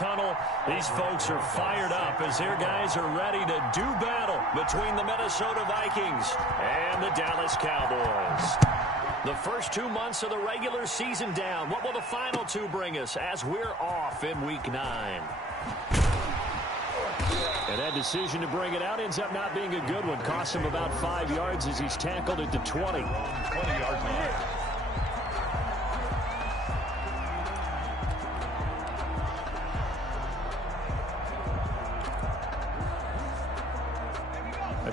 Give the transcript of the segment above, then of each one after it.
tunnel. These folks are fired up as their guys are ready to do battle between the Minnesota Vikings and the Dallas Cowboys. The first 2 months of the regular season down. What will the final two bring us as we're off in Week 9? And that decision to bring it out ends up not being a good one. Costs him about 5 yards as he's tackled at the 20. 20-yard line.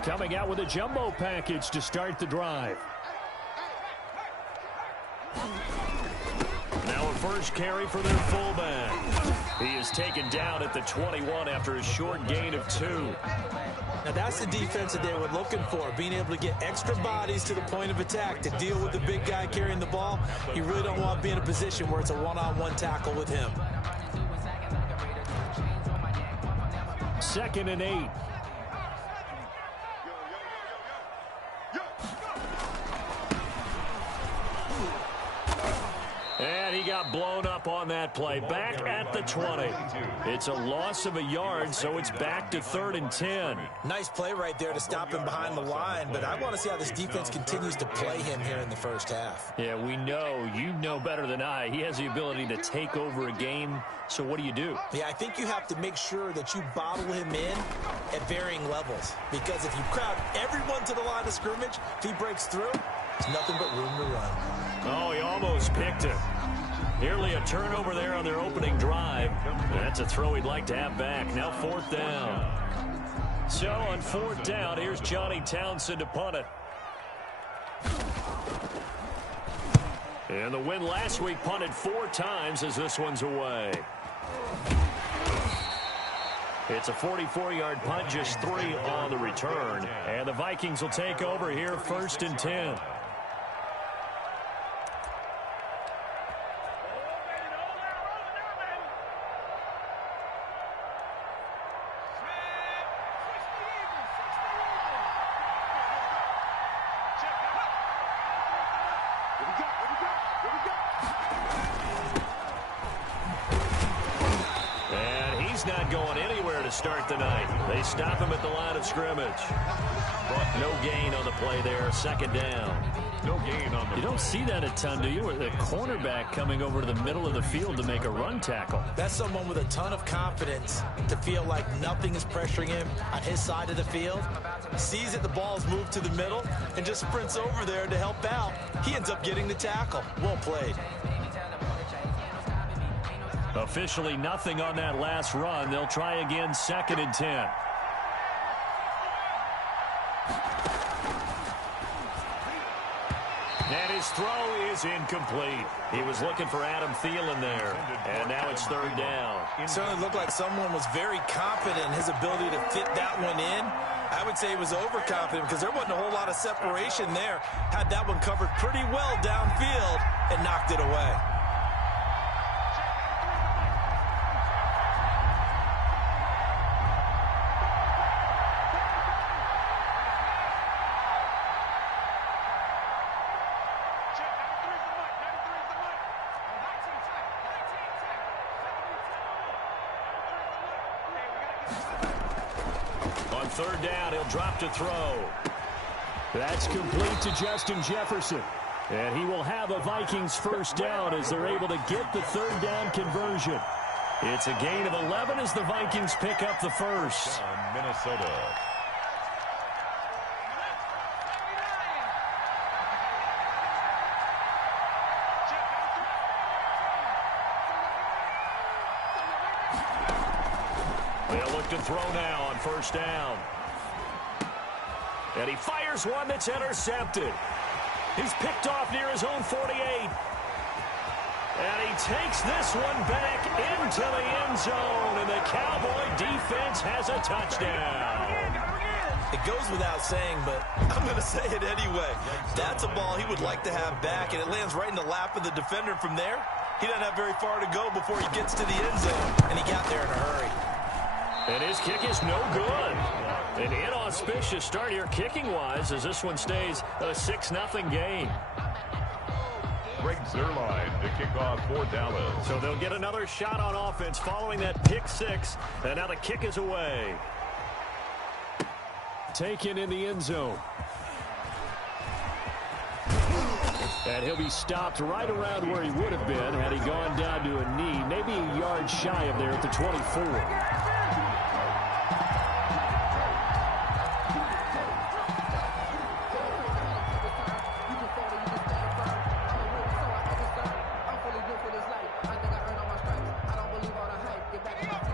Coming out with a jumbo package to start the drive. Now a first carry for their fullback. He is taken down at the 21 after a short gain of 2. Now that's the defense that they were looking for, being able to get extra bodies to the point of attack to deal with the big guy carrying the ball. You really don't want to be in a position where it's a one-on-one tackle with him. 2nd and 8. And he got blown up on that play. Back at the 20. It's a loss of a yard, so it's back to 3rd and 10. Nice play right there to stop him behind the line, but I want to see how this defense continues to play him here in the first half. Yeah, we know. You know better than I. He has the ability to take over a game, so what do you do? Yeah, I think you have to make sure that you bottle him in at varying levels, because if you crowd everyone to the line of scrimmage, if he breaks through, there's nothing but room to run. Oh, he almost picked it. Nearly a turnover there on their opening drive. That's a throw he'd like to have back. Now 4th down. So on 4th down, here's Johnny Townsend to punt it. And the win last week punted 4 times as this one's away. It's a 44-yard punt, just 3 on the return. And the Vikings will take over here 1st and 10. Not going anywhere to start the night. They stop him at the line of scrimmage. But no gain on the play there. 2nd down. No gain on the You don't see that a ton, do you? With a cornerback coming over to the middle of the field to make a run tackle. That's someone with a ton of confidence to feel like nothing is pressuring him on his side of the field. Sees that the ball is moved to the middle and just sprints over there to help out. He ends up getting the tackle. Well played. Officially nothing on that last run. They'll try again 2nd and 10. And his throw is incomplete. He was looking for Adam Thielen there. And now it's 3rd down. It certainly looked like someone was very confident in his ability to fit that one in. I would say he was overconfident because there wasn't a whole lot of separation there. Had that one covered pretty well downfield and knocked it away. On 3rd down, he'll drop to throw. That's complete to Justin Jefferson. And he will have a Vikings 1st down as they're able to get the 3rd down conversion. It's a gain of 11 as the Vikings pick up the first. Minnesota. They'll look to throw now on 1st down. And he fires one that's intercepted. He's picked off near his own 48. And he takes this one back into the end zone. And the Cowboy defense has a touchdown. It goes without saying, but I'm going to say it anyway. That's a ball he would like to have back, and it lands right in the lap of the defender from there. He doesn't have very far to go before he gets to the end zone, and he got there in a hurry. And his kick is no good. An inauspicious start here kicking-wise as this one stays a 6-0 game. breaks their line to kick off for Dallas. So they'll get another shot on offense following that pick six. And now the kick is away. Taken in the end zone. And he'll be stopped right around where he would have been had he gone down to a knee, maybe a yard shy of there at the 24.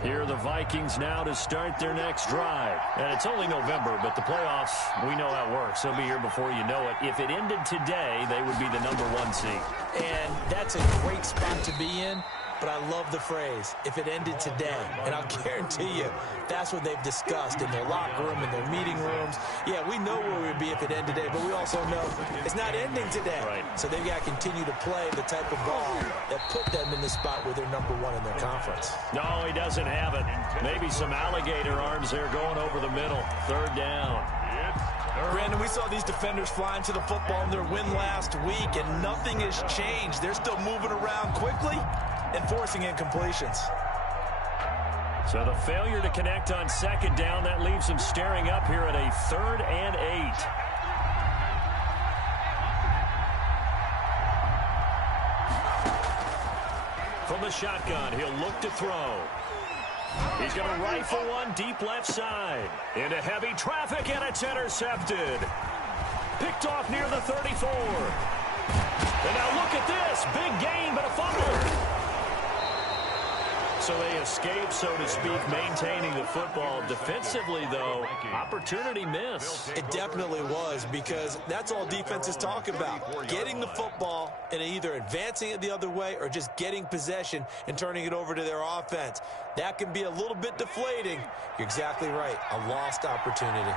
Here are the Vikings now to start their next drive. And it's only November, but the playoffs, we know how it works. They'll be here before you know it. If it ended today, they would be the #1 seed. And that's a great spot to be in. But I love the phrase, if it ended today. And I'll guarantee you, that's what they've discussed in their locker room, in their meeting rooms. Yeah, we know where we'd be if it ended today, but we also know it's not ending today. Right. So they've got to continue to play the type of ball that put them in the spot where they're #1 in their conference. No, he doesn't have it. Maybe some alligator arms there going over the middle. Third down. Brandon, we saw these defenders flying to the football in their win last week, and nothing has changed. They're still moving around quickly and forcing incompletions. So the failure to connect on second down, that leaves them staring up here at a 3rd and 8. From the shotgun, he'll look to throw. He's going to rifle one deep left side. Into heavy traffic, and it's intercepted. Picked off near the 34. And now look at this. Big gain, but a fumble. So they escape, so to speak, maintaining the football. Defensively, though, opportunity miss. It definitely was, because that's all defenses talk about. Getting the football and either advancing it the other way or just getting possession and turning it over to their offense. That can be a little bit deflating. You're exactly right. A lost opportunity.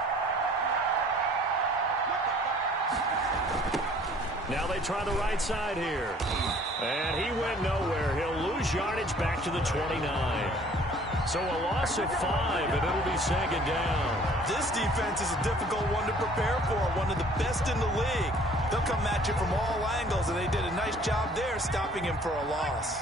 Now they try the right side here. And he went nowhere. He'll lose yardage back to the 29. So a loss of 5, and it'll be 2nd down. This defense is a difficult one to prepare for, one of the best in the league. They'll come at you from all angles, and they did a nice job there stopping him for a loss.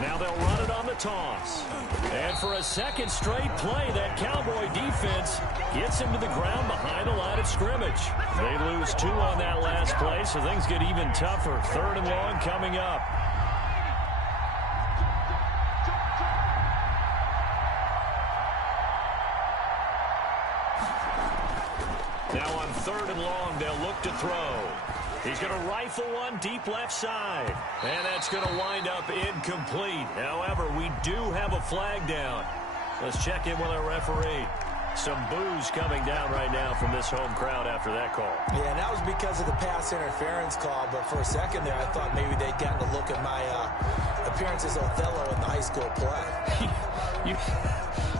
Now they'll run it on the toss. And for a second straight play, that Cowboy defense gets him to the ground behind the line of scrimmage. They lose 2 on that last play, so things get even tougher. 3rd and long coming up. Now on 3rd and long, they'll look to throw. He's going to rifle one deep left side. And that's going to wind up incomplete. However, we do have a flag down. Let's check in with our referee. Some boos coming down right now from this home crowd after that call. Yeah, and that was because of the pass interference call. But for a second there, I thought maybe they'd gotten a look at my appearance as Othello in the high school play.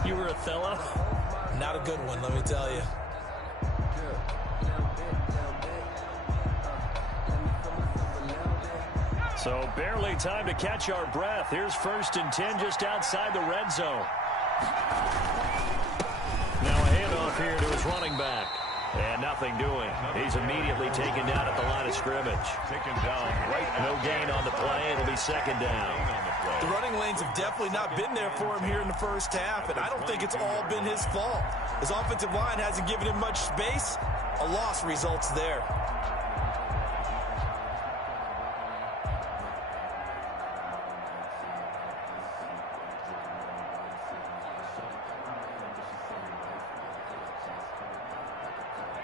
You were Othello? Not a good one, let me tell you. So barely time to catch our breath. Here's 1st and 10 just outside the red zone. Now a handoff here to his running back. And nothing doing. He's immediately taken down at the line of scrimmage. Taken down right. No gain on the play. It'll be 2nd down. The running lanes have definitely not been there for him here in the first half, and I don't think it's all been his fault. His offensive line hasn't given him much space. A loss results there.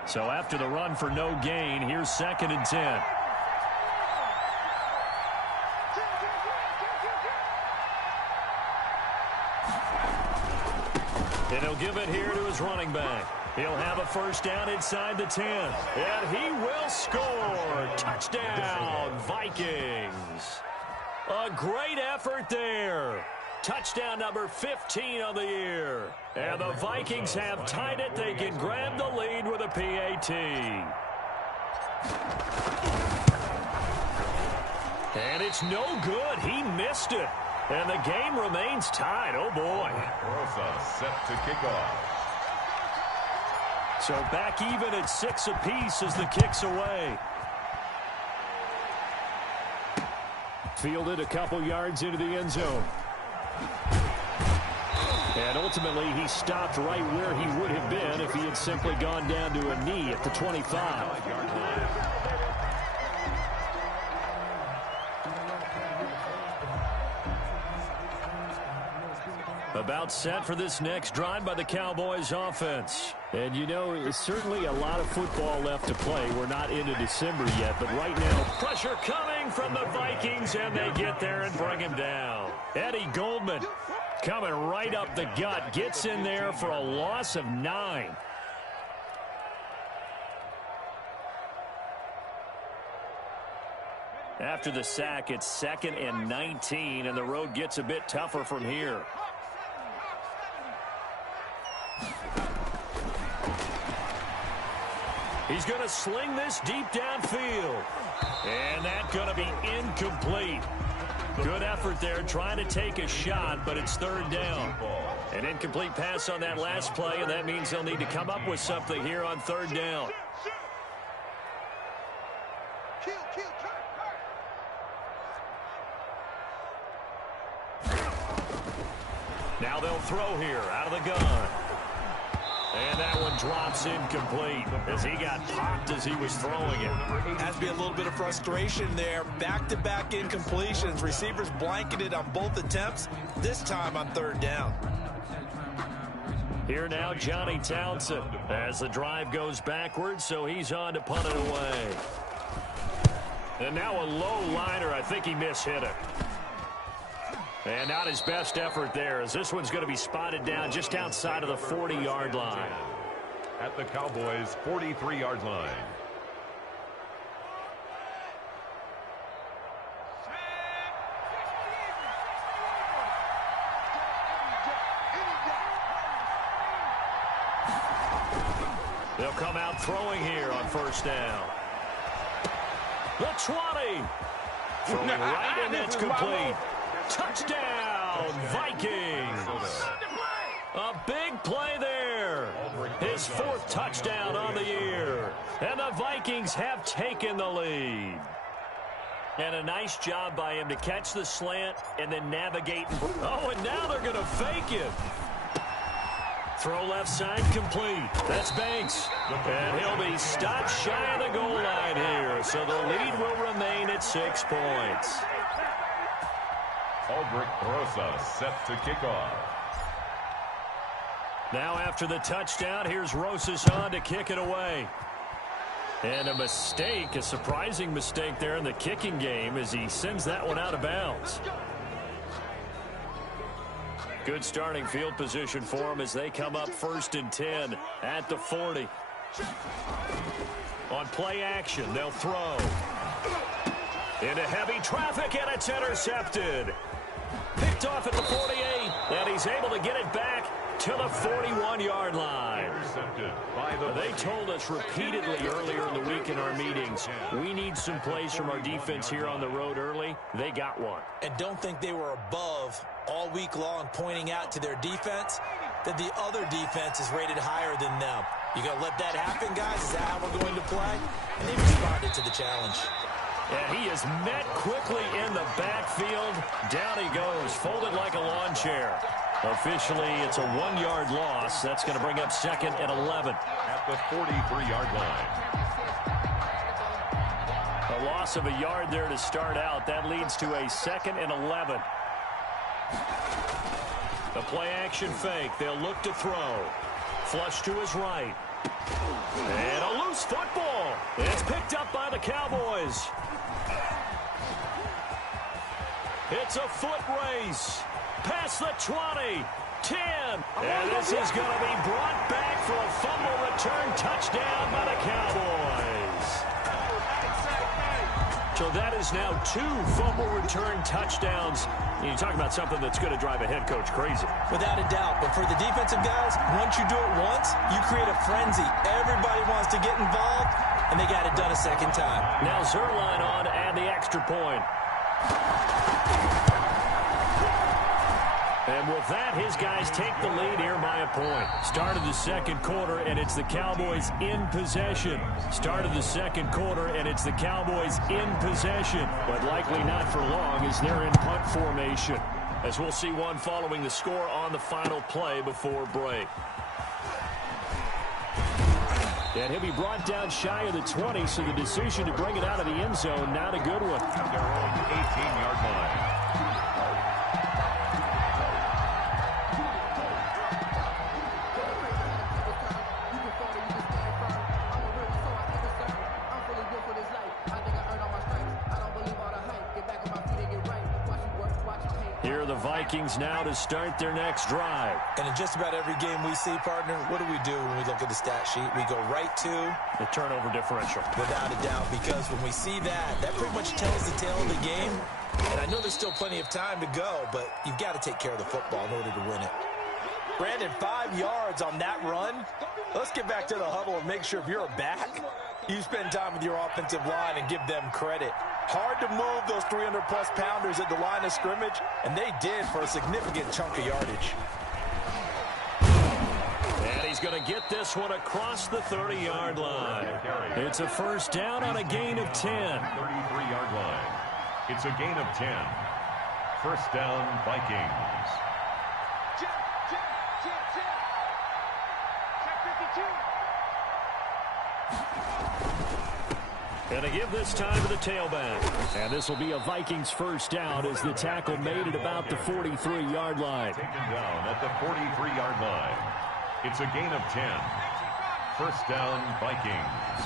So after the run for no gain, here's 2nd and 10. And he'll give it here to his running back. He'll have a 1st down inside the 10. And he will score. Touchdown, Vikings. A great effort there. Touchdown number 15 of the year. And the Vikings have tied it. They can grab the lead with a PAT. And it's no good. He missed it. And the game remains tied. Oh, boy. Rosa set to kick off. So back even at 6 apiece as the kick's away. Fielded a couple yards into the end zone. And ultimately, he stopped right where he would have been if he had simply gone down to a knee at the 25. About set for this next drive by the Cowboys offense. And, you know, there's certainly a lot of football left to play. We're not into December yet, but right now, pressure coming from the Vikings, and they get there and bring him down. Eddie Goldman coming right up the gut, gets in there for a loss of 9. After the sack, it's 2nd and 19, and the road gets a bit tougher from here. He's going to sling this deep downfield. And that's going to be incomplete. Good effort there trying to take a shot, but it's 3rd down. An incomplete pass on that last play, and that means they'll need to come up with something here on 3rd down. Now they'll throw here out of the gun. And that one drops incomplete as he got popped as he was throwing it. Has to be a little bit of frustration there. Back-to-back incompletions. Receivers blanketed on both attempts, this time on 3rd down. Here now, Johnny Townsend as the drive goes backwards, so he's on to punt it away. And now a low liner. I think he mishit it. And not his best effort there, as this one's going to be spotted down just outside of the 40-yard line. At the Cowboys' 43-yard line. They'll come out throwing here on 1st down. The 20. Throwing right, and that's complete. Touchdown, Vikings. A big play there. His 4th touchdown on the year. And the Vikings have taken the lead. And a nice job by him to catch the slant and then navigate. Oh, and now they're going to fake it. Throw left side complete. That's Banks. And he'll be stopped shy of the goal line here. So the lead will remain at 6 points. Aldrich Rosa set to kick off. Now after the touchdown, here's Rosas on to kick it away. And a mistake, a surprising mistake there in the kicking game as he sends that one out of bounds. Good starting field position for him as they come up 1st and 10 at the 40. On play action, they'll throw. Into heavy traffic, and it's intercepted. Picked off at the 48, and he's able to get it back to the 41-yard line. They told us repeatedly earlier in the week in our meetings, we need some plays from our defense here on the road early. They got one. And don't think they were above all week long, pointing out to their defense that the other defense is rated higher than them. You going to let that happen, guys? Is that how we're going to play? And they responded to the challenge. And he is met quickly in the backfield. Down he goes, folded like a lawn chair. Officially, it's a 1-yard loss. That's going to bring up 2nd and 11. At the 43-yard line. A loss of a yard there to start out. That leads to a 2nd and 11. The play action fake. They'll look to throw. Flush to his right. And a loose football. It's picked up by the Cowboys. It's a foot race. Past the 20, 10. And this is going to be brought back for a fumble return touchdown by the Cowboys. So that is now 2 fumble return touchdowns. You talk about something that's going to drive a head coach crazy. Without a doubt. But for the defensive guys, once you do it once, you create a frenzy. Everybody wants to get involved, and they got it done a second time. Now Zerline on to add the extra point. And with that, his guys take the lead here by a point. Start of the second quarter, and it's the Cowboys in possession. Start of the second quarter, and it's the Cowboys in possession. But likely not for long as they're in punt formation. As we'll see one following the score on the final play before break. And he'll be brought down shy of the 20, so the decision to bring it out of the end zone, not a good one. Their own 18-yard line. Here are the Vikings now to start their next drive. And in just about every game we see, partner, what do when we look at the stat sheet? We go right to the turnover differential. Without a doubt, because when we see that, that pretty much tells the tale of the game. And I know there's still plenty of time to go, but you've got to take care of the football in order to win it. Brandon, 5 yards on that run. Let's get back to the huddle and make sure if you're a back, you spend time with your offensive line and give them credit. Hard to move those 300-plus pounders at the line of scrimmage, and they did for a significant chunk of yardage. And he's going to get this one across the 30-yard line. It's a first down on a gain of 10. 33-yard line. It's a gain of 10. First down, Vikings. And to give this time to the tailback. And this will be a Vikings first down as the tackle made at about the 43-yard line. Taken down at the 43-yard line. It's a gain of 10. First down, Vikings.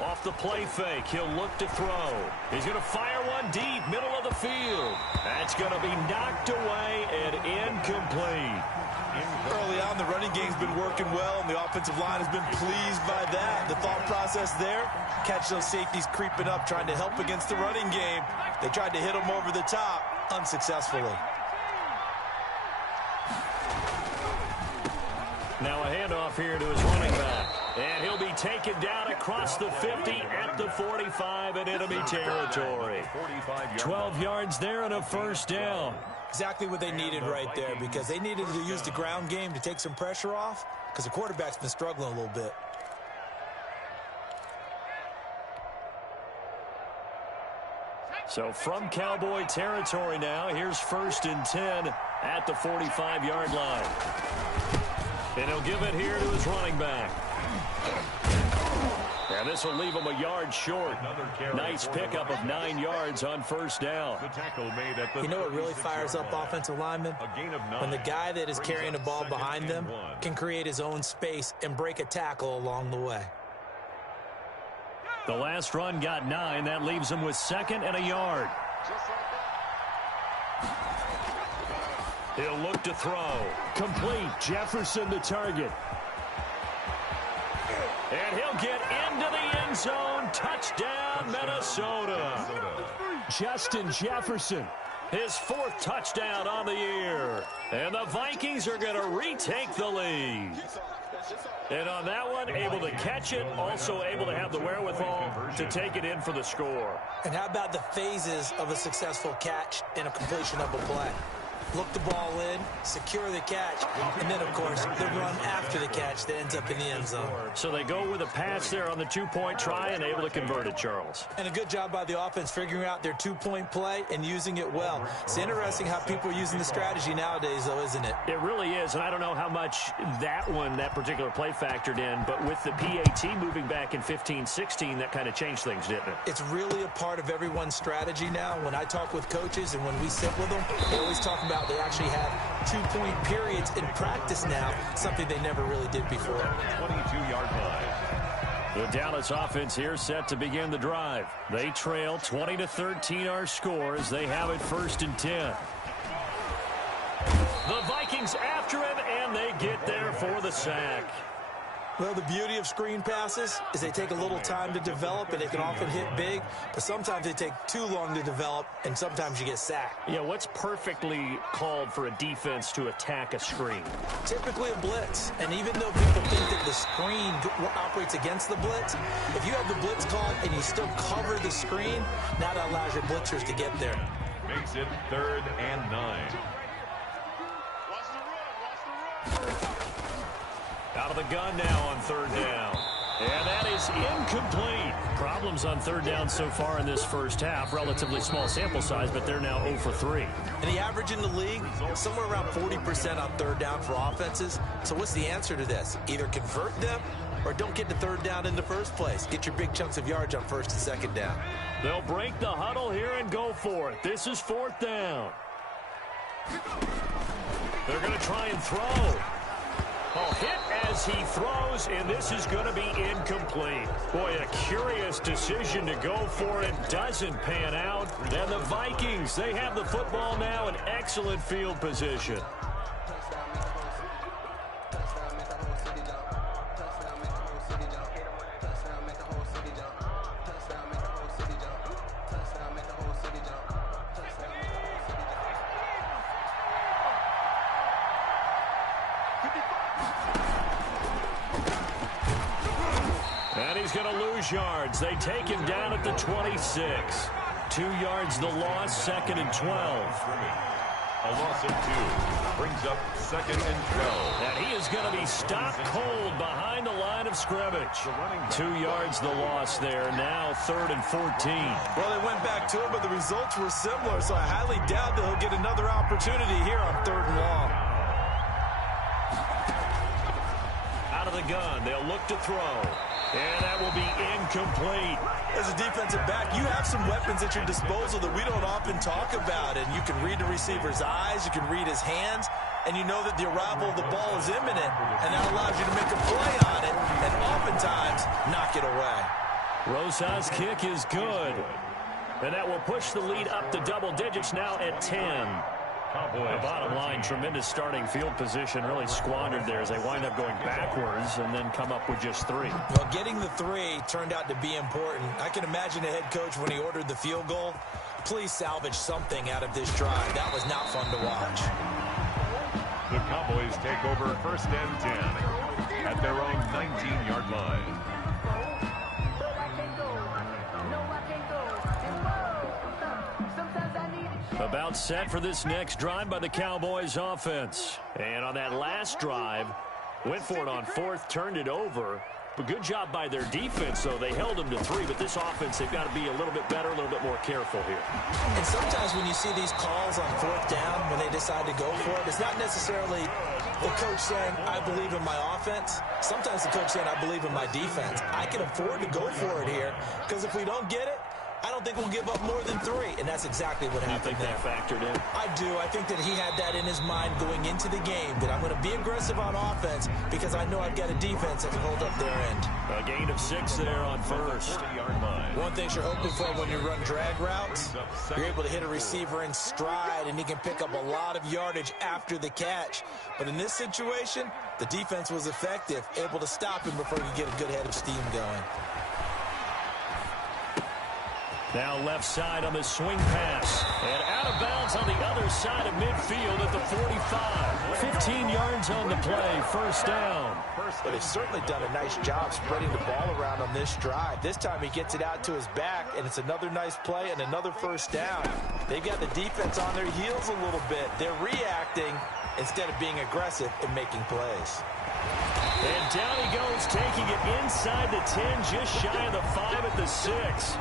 Off the play fake, he'll look to throw. He's going to fire one deep, middle of the field. That's going to be knocked away and incomplete. Early on, the running game's been working well, and the offensive line has been pleased by that. The thought process there, catch those safeties creeping up, trying to help against the running game. They tried to hit them over the top, unsuccessfully. Now a handoff here to his running back. And he'll be taken down across the 50 at the 45 in enemy territory. 12 yards there and a first down. Exactly what they needed right there, because they needed to use the ground game to take some pressure off, because the quarterback's been struggling a little bit. So from Cowboy territory now, here's first and 10 at the 45-yard line. And he'll give it here to his running back. And this will leave him a yard short. Nice pickup of 9 yards on first down. You know what really fires up offensive linemen? When the guy that is carrying the ball behind them can create his own space and break a tackle along the way. The last run got 9. That leaves him with second and a yard. He'll look to throw. Complete. Jefferson the target. And he'll get into the end zone. Touchdown, Minnesota. Justin Jefferson, his 4th touchdown on the year. And the Vikings are going to retake the lead. And on that one, able to catch it, also able to have the wherewithal to take it in for the score. And how about the phases of a successful catch and a completion of a play? Look the ball in, secure the catch, and then, of course, the run after the catch that ends up in the end zone. So they go with a pass there on the 2-point try and able to convert it, Charles. And a good job by the offense figuring out their 2-point play and using it well. It's interesting how people are using the strategy nowadays, though, isn't it? It really is, and I don't know how much that particular play factored in, but with the PAT moving back in 15-16, that kind of changed things, didn't it? It's really a part of everyone's strategy now. When I talk with coaches and when we sit with them, they always talk about they actually have 2-point periods in practice now, something they never really did before. 22-yard line. The Dallas offense here set to begin the drive. They trail 20-13 our score as they have it first and 10. The Vikings after him, and they get there for the sack. Well, the beauty of screen passes is they take a little time to develop, and they can often hit big, but sometimes they take too long to develop, and sometimes you get sacked. Yeah, what's perfectly called for a defense to attack a screen? Typically a blitz, and even though people think that the screen operates against the blitz, if you have the blitz called and you still cover the screen, now that allows your blitzers to get there. Makes it 3rd and 9. the gun now on third down. And that is incomplete. Problems on third down so far in this first half. Relatively small sample size, but they're now 0 for 3. And the average in the league, somewhere around 40% on third down for offenses. So what's the answer to this? Either convert them or don't get to third down in the first place. Get your big chunks of yards on first and second down. They'll break the huddle here and go for it. This is fourth down. They're going to try and throw. Oh, hit as he throws, and this is going to be incomplete. Boy, a curious decision to go for it. Doesn't pan out. And the Vikings, they have the football now in excellent field position. Yards. They take him down at the 26. 2 yards the loss, second and 12. A loss of 2 brings up second and 12. And he is going to be stopped cold behind the line of scrimmage. 2 yards the loss there. Now third and 14. Well, they went back to him, but the results were similar, so I highly doubt that he'll get another opportunity here on third and long. Out of the gun, they'll look to throw. And that will be incomplete. As a defensive back, you have some weapons at your disposal that we don't often talk about. And you can read the receiver's eyes, you can read his hands, and you know that the arrival of the ball is imminent. And that allows you to make a play on it and oftentimes knock it away. Rosa's kick is good. And that will push the lead up to double digits now at 10. The bottom line, tremendous starting field position, really squandered there as they wind up going backwards and then come up with just 3. Well, getting the 3 turned out to be important. I can imagine the head coach when he ordered the field goal. Please salvage something out of this drive. That was not fun to watch. The Cowboys take over first and 10 at their own 19-yard line. About set for this next drive by the Cowboys offense. And on that last drive, went for it on fourth, turned it over. But good job by their defense, though. They held them to 3, but this offense, they've got to be a little bit better, a little bit more careful here. And sometimes when you see these calls on fourth down, when they decide to go for it, it's not necessarily the coach saying, I believe in my offense. Sometimes the coach saying, I believe in my defense. I can afford to go for it here, because if we don't get it, I don't think we'll give up more than 3, and that's exactly what happened there. You think that factored in? I do. I think that he had that in his mind going into the game, that I'm going to be aggressive on offense because I know I've got a defense that can hold up their end. A gain of 6 there on first. One thing you're hoping for when you run drag routes, you're able to hit a receiver in stride, and he can pick up a lot of yardage after the catch. But in this situation, the defense was effective, able to stop him before he could get a good head of steam going. Now left side on the swing pass. And out of bounds on the other side of midfield at the 45. 15 yards on the play, first down. But they've certainly done a nice job spreading the ball around on this drive. This time he gets it out to his back, and it's another nice play and another first down. They've got the defense on their heels a little bit. They're reacting instead of being aggressive and making plays. And down he goes, taking it inside the 10, just shy of the 5 at the 6.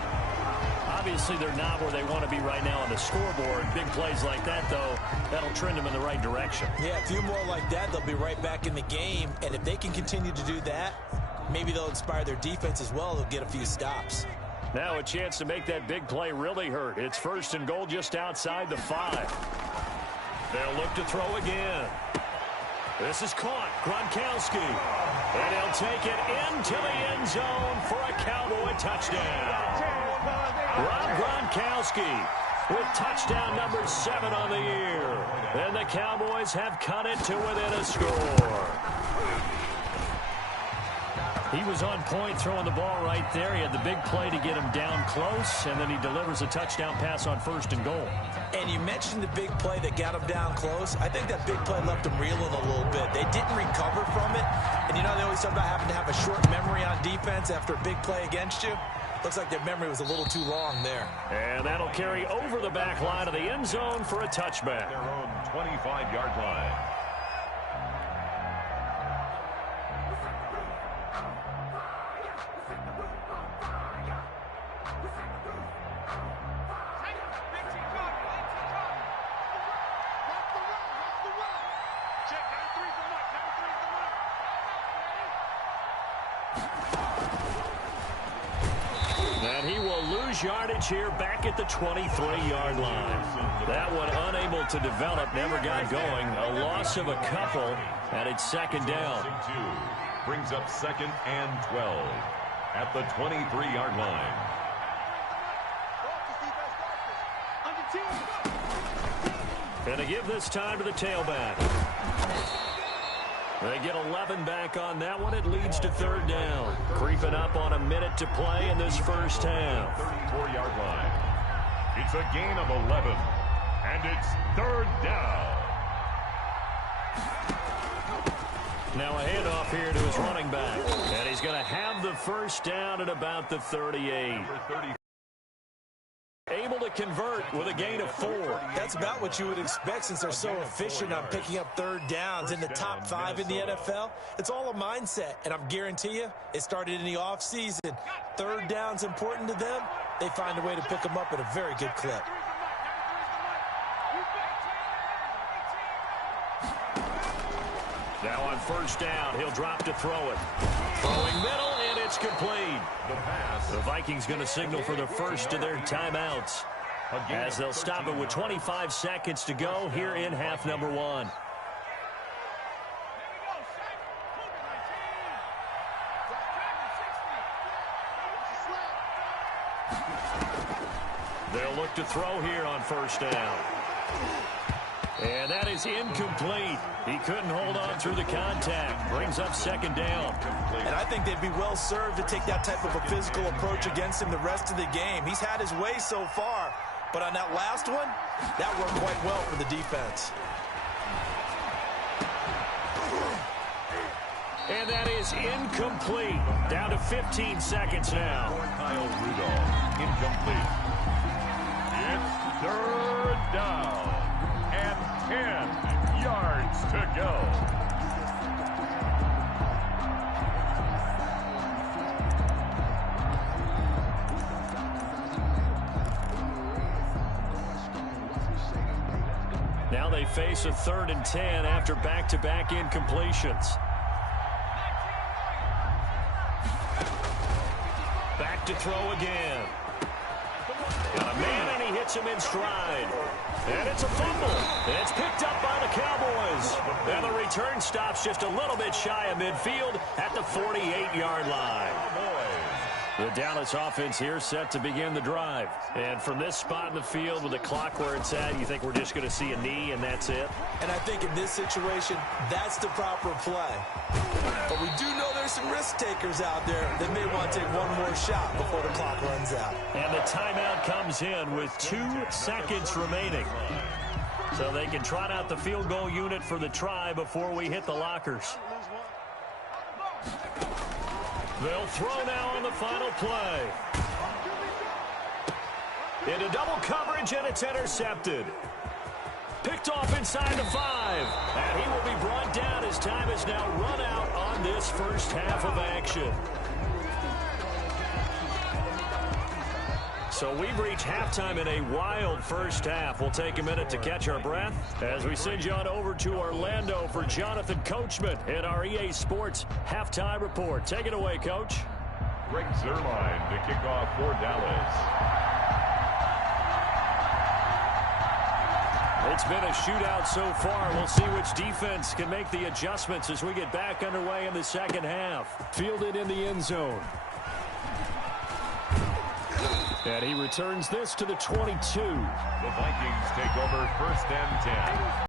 Obviously, they're not where they want to be right now on the scoreboard. Big plays like that, though, that'll trend them in the right direction. Yeah, a few more like that, they'll be right back in the game. And if they can continue to do that, maybe they'll inspire their defense as well. They'll get a few stops. Now a chance to make that big play really hurt. It's first and goal just outside the 5. They'll look to throw again. This is caught. Gronkowski. And he'll take it into the end zone for a Cowboy touchdown. Rob Gronkowski with touchdown number 7 on the year. And the Cowboys have cut it to within a score. He was on point throwing the ball right there. He had the big play to get him down close, and then he delivers a touchdown pass on first and goal. And you mentioned the big play that got him down close. I think that big play left him reeling a little bit. They didn't recover from it. And you know, they always talk about having to have a short memory on defense after a big play against you. Looks like their memory was a little too long there. And that'll carry over the back line of the end zone for a touchback. Their own 25-yard line. lose yardage here back at the 23-yard line. That one unable to develop, never got going. A loss of a couple, and it's second down. Brings up 2nd and 12 at the 23-yard line. And they give this time to the tailback. They get 11 back on that one. It leads to third down. Creeping up on a minute to play in this first half. 34-yard line. It's a gain of 11, and it's third down. Now a handoff here to his running back. And he's going to have the first down at about the 38. Able to convert with a gain of 4. That's about what you would expect since they're so efficient on picking up third downs in the top 5 in the NFL. It's all a mindset, and I'm guarantee you it started in the offseason. Third down's important to them. They find a way to pick them up at a very good clip. Now on first down, he'll drop to throw it. Throwing middle, and it's complete. The Vikings going to signal for the first of their timeouts as they'll stop it with 25 seconds to go here in half number 1. They'll look to throw here on first down. And that is incomplete. He couldn't hold on through the contact. Brings up second down. And I think they'd be well served to take that type of a physical approach against him the rest of the game. He's had his way so far, but on that last one, that worked quite well for the defense. And that is incomplete. Down to 15 seconds now. Kyle Rudolph, incomplete. It's third down. And 10 yards to go. Now they face a 3rd and 10 after back-to-back incompletions. Back to throw again. Got a man, and he hits him in stride. And it's a fumble. It's picked up by the Cowboys. And the return stops just a little bit shy of midfield at the 48-yard line. The Dallas offense here set to begin the drive. And from this spot in the field with the clock where it's at, you think we're just going to see a knee and that's it? And I think in this situation, that's the proper play. But we do know there's some risk takers out there that may want to take one more shot before the clock runs out. And the timeout comes in with 2 seconds remaining. So they can trot out the field goal unit for the try before we hit the lockers. They'll throw now on the final play. Into double coverage, and it's intercepted. Picked off inside the 5. And he will be brought down as time is now run out on this first half of action. So we've reached halftime in a wild first half. We'll take a minute to catch our breath as we send you on over to Orlando for Jonathan Coachman in our EA Sports Halftime Report. Take it away, Coach. Greg Zuerlein to kick off for Dallas. It's been a shootout so far. We'll see which defense can make the adjustments as we get back underway in the second half. Fielded in the end zone. And he returns this to the 22. The Vikings take over 1st and 10.